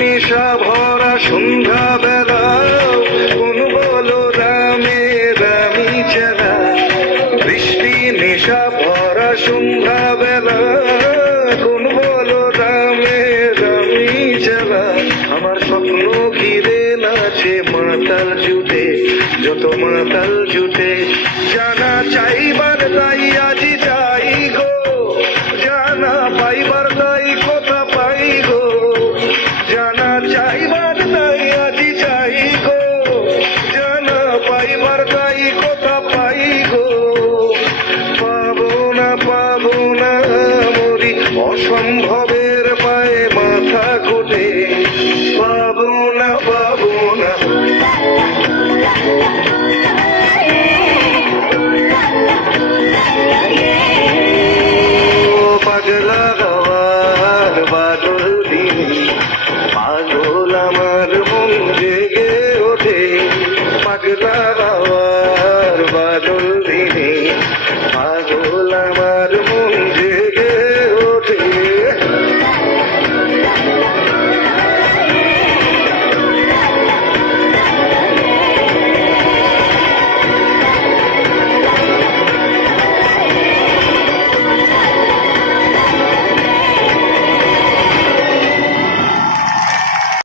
নেশা ভরা সন্ধ্যা বেলা কোন বলো রামে রামি চেলা। বৃষ্টি নেশা ভরা সন্ধ্যা বেলা কোন বলো রামে রামি চেলা। আমার স্বপ্ন ঘিরে নাচে মাতাল জুটে, যত মাতাল জুটে জানা চাইবার তাই আজি যাই গো, জানা পাইবার তাই কথা পাই গো, জানা চাইবার তাই আজি চাই গো, জানা পাইবার তাই কথা পাই গো। পাবো না মরি অসম্ভবের পায়ে মাথা ঘুটে, পাবো না পাগলা গাওয়ার বাদল দিন, পাগল আমার মন জেগে ওঠে, পাগলা